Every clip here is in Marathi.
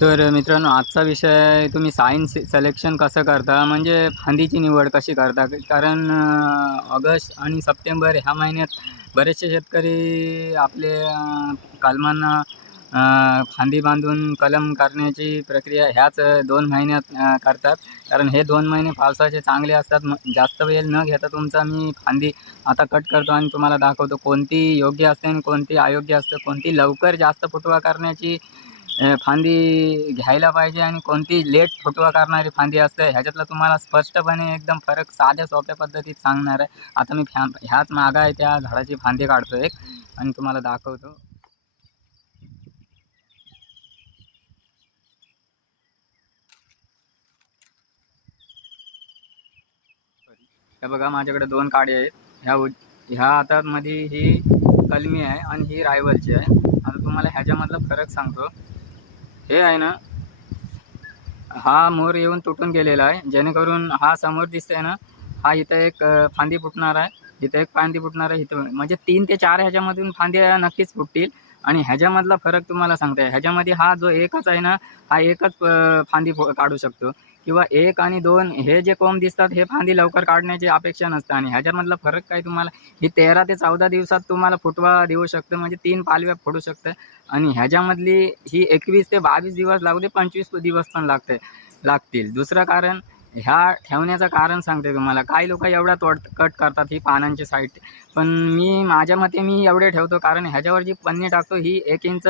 तर मित्रांनो आजचा विषय तुम्ही सायन्स सिलेक्शन कसं करता? म्हणजे फांदीची निवड कशी करता? कारण ऑगस्ट आणि सप्टेंबर ह्या महिन्यात बरेचसे शेतकरी आपले कलमांना फांदी बांधून कलम करण्याची प्रक्रिया ह्याच दोन महिन्यात करतात. कारण हे दोन महिने पावसाचे चांगले असतात. जास्त वेळ न घेता तुमचा मी फांदी आता कट करतो आणि तुम्हाला दाखवतो कोणती योग्य असते आणि कोणती अयोग्य असते. कोणती लवकर जास्त फुटवा करण्याची फांदी घ्यायला पाहिजे आणि कोणती लेट फुटवा करणारी फांदी असते ह्याच्यातलं तुम्हाला स्पष्टपणे एकदम फरक साध्या सोप्या पद्धतीत सांगणार आहे. आता मी फॅ ह्याच मागा आहे त्या झाडाची फांदी काढतो एक आणि तुम्हाला दाखवतो. हे बघा माझ्याकडे दोन काडी आहेत. ह्या उज ह्या हातामध्ये ही कलमी आहे आणि ही रायवलची आहे. आता तुम्हाला ह्याच्यामधला फरक सांगतो. हे आहे ना हा मोर येऊन तुटून गेलेला आहे. जेणेकरून हा समोर दिसतोय ना हा इथं एक फांदी फुटणार आहे. इथं एक फांदी फुटणार आहे. इथं म्हणजे तीन ते चार ह्याच्यामधून फांद्या नक्कीच फुटतील. आणि ह्याच्यामधला फरक तुम्हाला सांगताय ह्याच्यामध्ये हा जो एकच आहे ना हा एकच फांदी फो- काढू शकतो. किंवा एक आणि दोन हे जे कोंब दिसतात हे फांदी लवकर काढण्याची अपेक्षा नसतं. आणि ह्याच्यामधला फरक काय तुम्हाला? ही तेरा ते चौदा दिवसात तुम्हाला फुटवा देऊ शकतं म्हणजे तीन पालव्या फोडू शकतं. आणि ह्याच्यामधली ही एकवीस ते बावीस दिवस लागू दे पंचवीस दिवस पण लागते लागतील. दुसरं कारण ह्या ठेवण्याचं कारण सांगते तुम्हाला. काही लोक एवढ्या तोड कट करतात ही पानांची साईड पण मी माझ्या मते मी एवढे ठेवतो कारण ह्याच्यावर जी पन्नी टाकतो ही एक इंच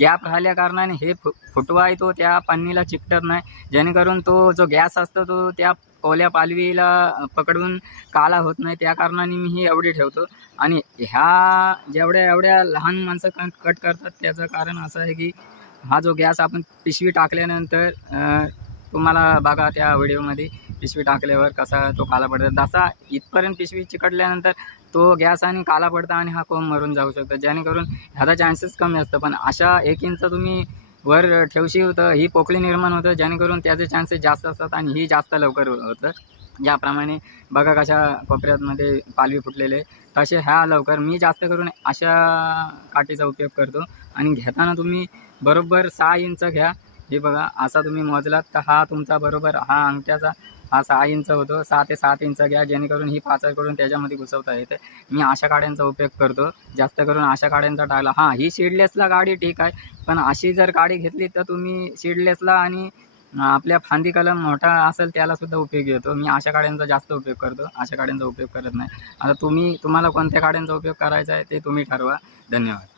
गॅप राहिल्या कारणाने हे फु फुटवा आहे तो त्या पन्नीला चिकटत नाही. जेणेकरून तो जो गॅस असतो तो त्या कोल्या पालवीला पकडून काला होत नाही. त्या कारणाने मी ही एवढी ठेवतो. आणि ह्या जेवढ्या एवढ्या लहान माणसं कट कट करतात त्याचं कारण असं आहे की हा जो गॅस आपण पिशवी टाकल्यानंतर तुम्हाला बघा त्या व्हिडिओमध्ये पिशवी टाकल्यावर कसा तो काला पडतो. तसा इथपर्यंत पिशवी चिकटल्यानंतर तो गॅस आणि काला पडता आणि हा कोंब मरून जाऊ शकतो. जेणेकरून ह्याचा चान्सेस कमी असतं. पण अशा एक इंच तुम्ही वर ठेवशी होतं ही पोकळी निर्माण होतं जेणेकरून त्याचे चान्सेस जास्त असतात आणि ही जास्त लवकर होतं. ज्याप्रमाणे बघा कशा कोपऱ्यामध्ये पालवी फुटलेले. तसे ह्या लवकर मी जास्त करून अशा काठीचा उपयोग करतो. आणि घेताना तुम्ही बरोबर सहा इंच घ्या. हे बघा असा तुम्ही मोजलात तर हा तुमचा बरोबर हा अंगठ्याचा हा सहा इंच होतो. सहा ते सात इंच घ्या जेणेकरून ही पाचर करून त्याच्यामध्ये घुसवता येते. मी अशा काड्यांचा उपयोग करतो. जास्त करून अशा काड्यांचा टाकला. हां ही सीडलेसला गाडी ठीक आहे. पण अशी जर गाडी घेतली तर तुम्ही सीडलेसला आणि आपल्या फांदी कलम मोठा असेल त्यालासुद्धा उपयोग येतो. मी अशा काड्यांचा जास्त उपयोग करतो. अशा काड्यांचा उपयोग करत नाही. आता तुम्ही तुम्हाला कोणत्या काड्यांचा उपयोग करायचा आहे ते तुम्ही ठरवा. धन्यवाद.